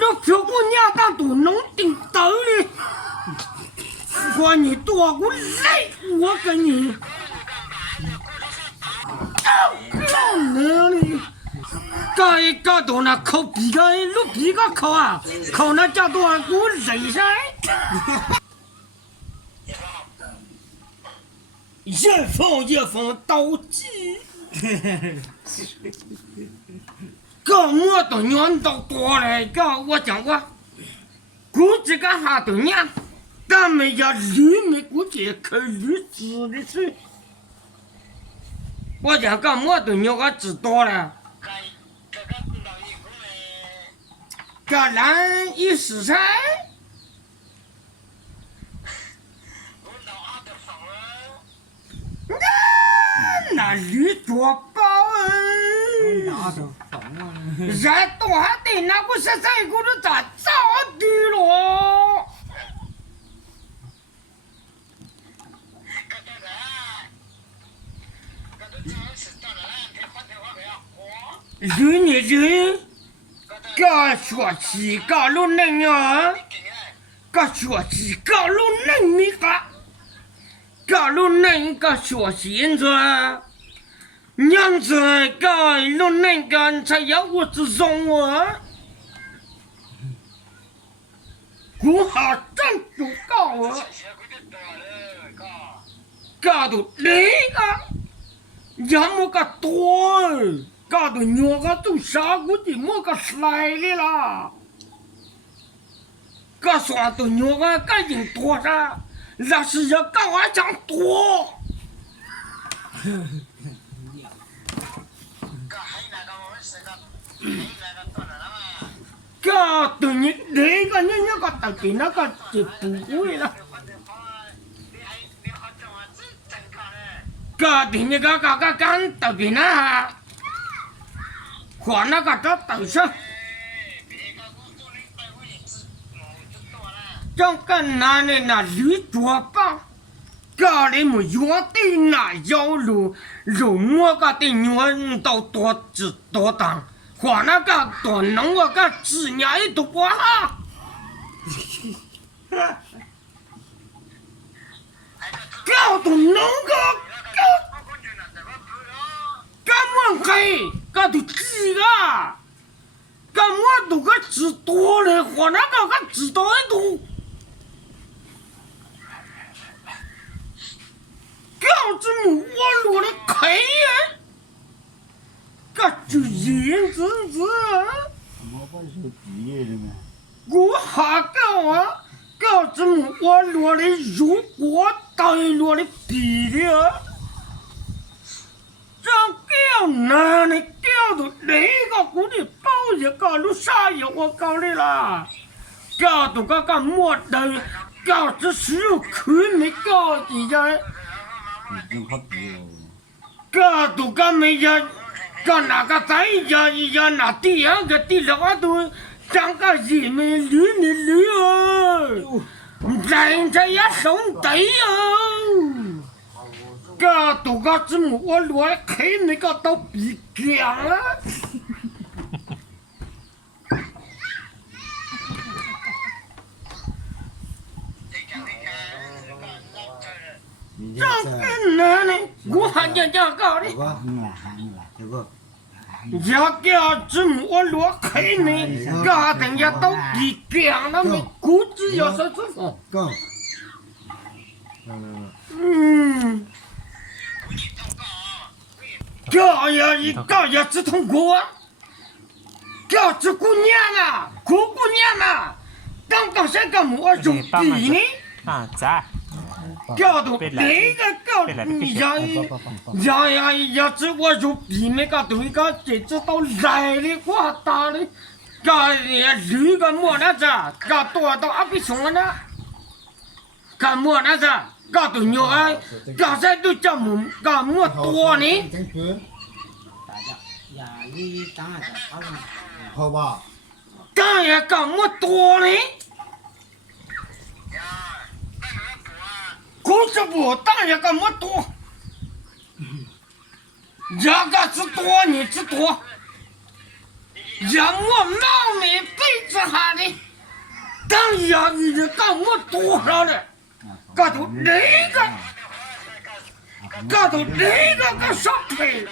那漂姑娘当都能顶到的，我你多过来，我跟你，老娘的，干都那抠鼻个，露鼻个抠啊，抠那叫多给我扔噻。一封刀戟，个我都娘到多了，个我讲过，估计个哈都娘，咱们家驴没估计可驴子的去，我讲个我都娘个知道了，个咱一时噻。那驴多包哪都懂啊！人多还得那个是在股子咋早的咯？驴你驴，个学习个路能啊，个学习个路能你个。个路能个学习子，娘子个路能个才要我之中我，我哈真就搞我，搞到那个，要么个多，搞到鸟个都啥估计么个来的啦，个说到鸟个赶紧多啥。那是要干我讲多。个对你那个那个大给那个就不会了。个对你个干大给那，和那个这等上。这个男的那驴多棒，家里没药的那药肉么个的牛到多知多当，和那个多弄我个指甲一都不好。搞都弄个干么黑，搞都几个，干么都个知多了，和那个知道一都。搞这么我落的开呀，个就认真子。我不是毕业的吗？我哈搞啊，搞这么我落的如果到落的比的，这搞哪里搞到那个估计包也搞到啥也我搞的啦，搞到个没得，搞这是看没搞的呀。个都个没呀，个那个在呀那地上个地上我都长个一没绿没绿哦，人家也送对哦，个都个怎么我落开那个到鼻梁了。这个男的，我还讲搞的，要叫这么我落开呢，搞人家到鼻梁了没？估计要是这个。搞呀一搞呀只通过，搞这姑娘啊，姑娘啊，刚才个我用笔呢。啊，在。搞到那个搞，呀，这我就比那个对个这知道来的我打的，搞也驴个么那子，搞多到阿比熊呢，搞么那子，搞到牛啊，搞在都叫么搞么多呢？好吧。当然搞么多呢？估计不当然搞么多，这个只多你只多，让我冒昧背着哈呀，你这干我多少了？干到哪个啥配？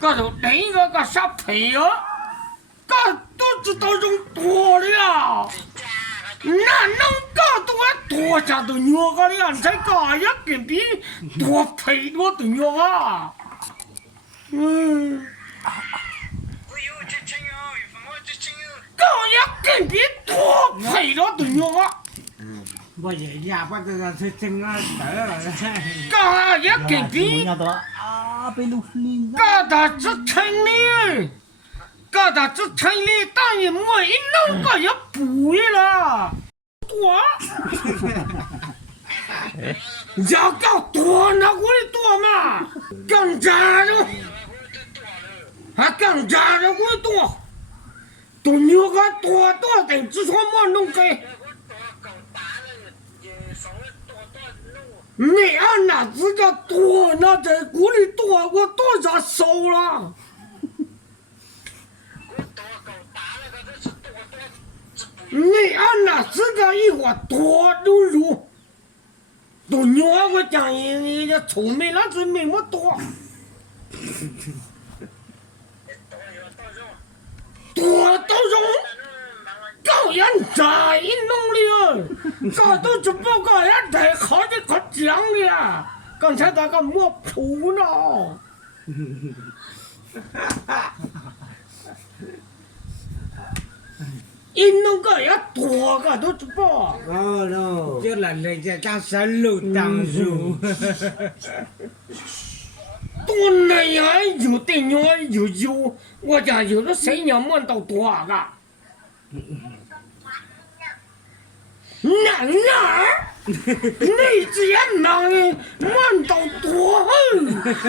干到哪个啥配呀？干都知道用多了。那能搞多少都牛个了，才搞也跟比多配多都牛啊！搞也跟比多配多都牛啊！我爷爷把这个是真啊搞也跟比，搞他只成立。搞他只成立，当然我一弄个也不了，多，要搞多那我的多嘛，更加的，还更加的我多，都牛个多等，只说我弄给，没按那这个多，那在屋里多，我多少收了。你按那这个一会多都入，都牛我讲你这聪明那是没么多，多都用，搞人家一弄了，搞都只不过人太好的可讲了，刚才那个没谱呢。一弄个也多个都知道。哦 no， 就来人家当山路当树。多那样有的有，我家有的谁娘摸到多个？哪？你这样忙的摸到多？哪？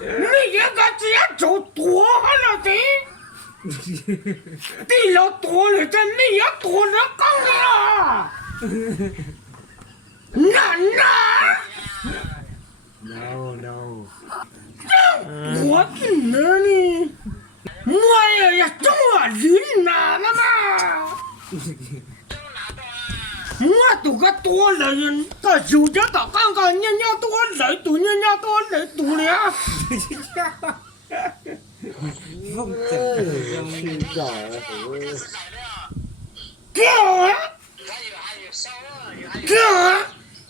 你这个这样走多了的，地了多了，这你也多了更了，哪？No no， 我的哪里？我也中了云南了嘛。我都个多了人，个有的到刚刚人家多来多，人家多来多了。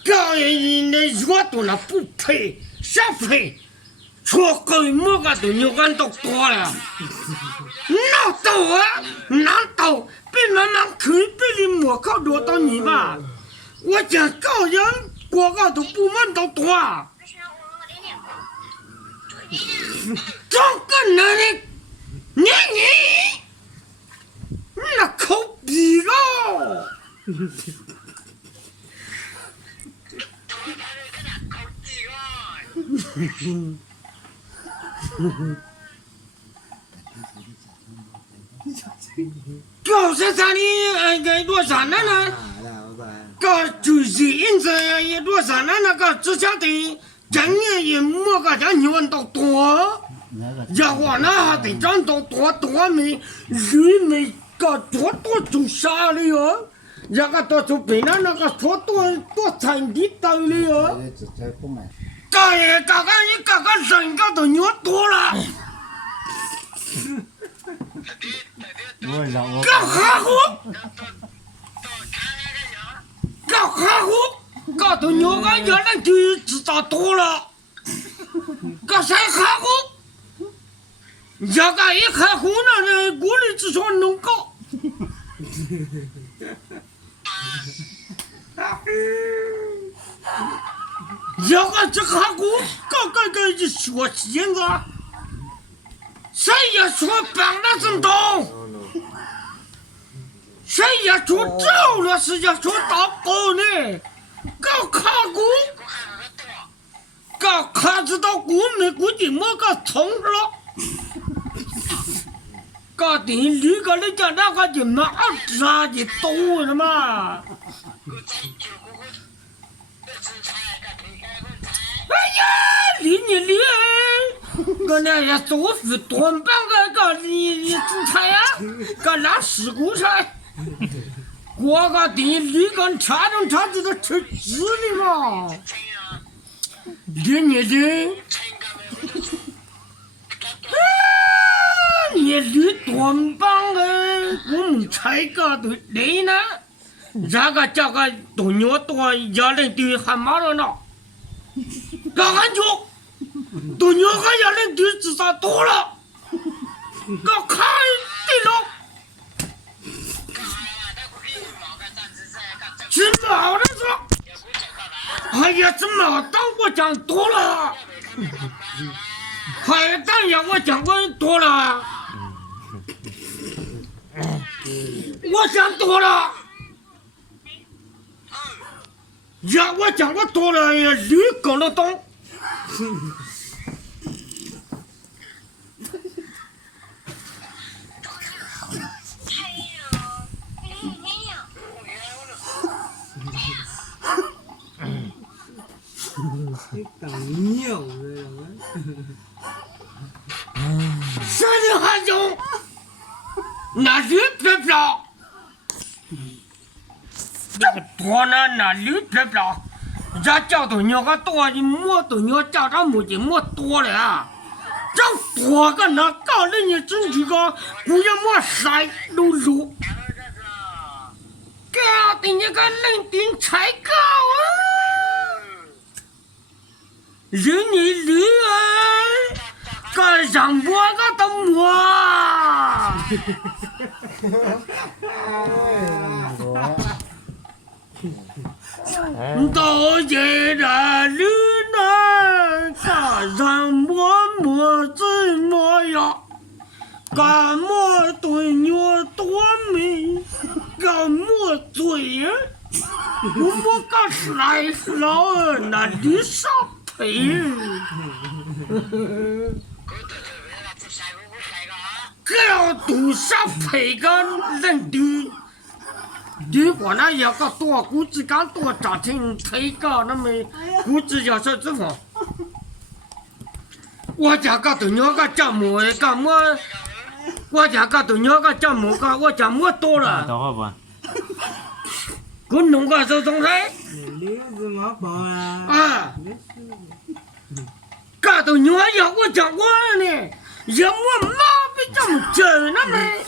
个人的药都那不配，啥配？说狗么个都牛干都多了，哪到啊？哪到？别慢慢看，别里莫靠多到你吧。我讲高人个个都不满到多啊。这个男人，你那口鼻哦。搞啥子你个多少年了？搞就是因此也多少年了，搞之前的今年也没个叫你问到多，要我那还得长到多没，人没搞多种啥了哟，那个多就别那个多产地到了哟，搞个人搞都牛多了。搞哈呼，搞到牛个原来就知道多了，搞啥哈呼？这个一哈呼呢，屋里只说能搞。这个这哈呼，搞一说现在。谁也说帮了这么多，谁也说走了，谁也说到高呢，搞卡股，搞卡子到股没估计没搞通了，搞定绿个人家那个就拿啥的多了嘛。哎呀，理，个那也做事多半个你煮菜呀，个拿石锅菜，过个地里跟叉中叉子都吃纸的嘛，你的。你驴短棒的，我们才个的你呢？这个这个多牛多，家人对还骂了呢。干干就，多牛还家人对至少多了，个开的了。吃毛的说，哎呀，这毛当我讲多了。还当然我讲过多了，我讲多了，呀，我讲过多了也驴搞得懂。你当牛了，谁的还有？那驴别表，这个多呢，那驴别表，这叫多牛个多，你莫多牛家长母亲莫多了啊！这多个那搞的你真这个，不要莫晒露露，搞的你个冷丁才高啊！人你驴啊！个上坡个都摸，都觉得驴呢，个上摸摸最摸呀，个摸对牛多美，个摸嘴呀，我摸个甩老那驴上陪。这要多少陪个人的？如果那有个多，估计刚多家庭陪个那么，估计要是这么。我家个都鸟个这么个么，我家个都鸟个这么个，我家么多了。等会儿不？我弄个这东西。驴子么包啊？啊。个都鸟呀，我讲过了呢。也我妈被这么整了没？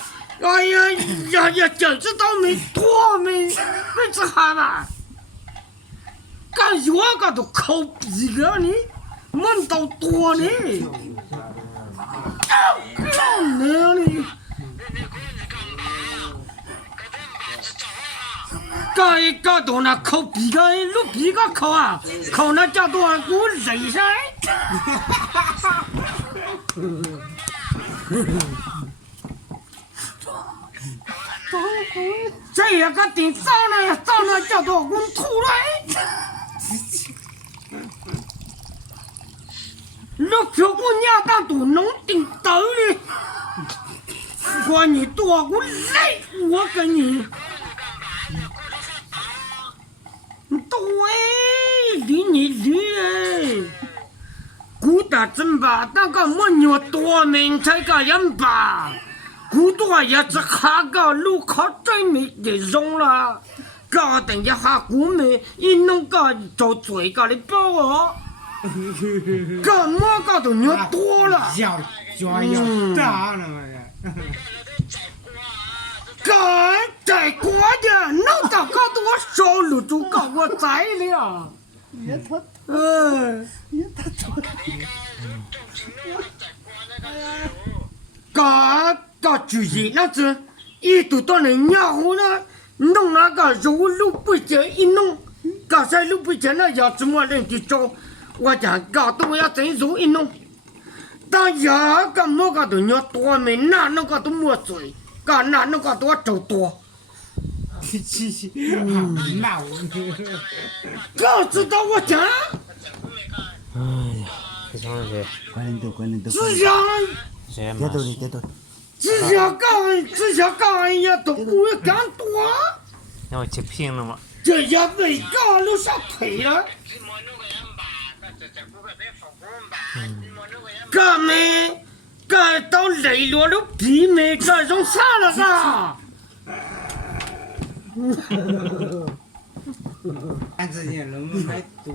哎呀，就是倒霉多没，没吃哈吧？干药个都抠鼻个呢，闷到多呢，老呢呢。个都那抠鼻个，录鼻个抠啊，抠那叫多给我忍噻。这一个顶造了叫做滚土来，那票姑娘当都能顶到的，管你多我累，我跟你，对，你古达真吧，那个没有多名才个人吧。古多也只下个路口最没的用了，搞等一下古没一弄个就嘴个的包哦，个么个都牛多了，要大了嘛呀！个在国的弄到个多收入就搞我栽了，个主意那是一度到人家伙呢，弄那个肉路不见一弄，个在路不见那要怎么人去做？我讲搞都要真肉一弄，但要个么个都要多没那个都没嘴，个那个多走多。闹！个知道我讲？哎呀，这什么事？关了都。只想谁嘛？只想干呀，都不会干多。那我去拼了嘛？这也被搞了上腿了。个没个到雷落了皮没个种啥了个？看自己能不能多。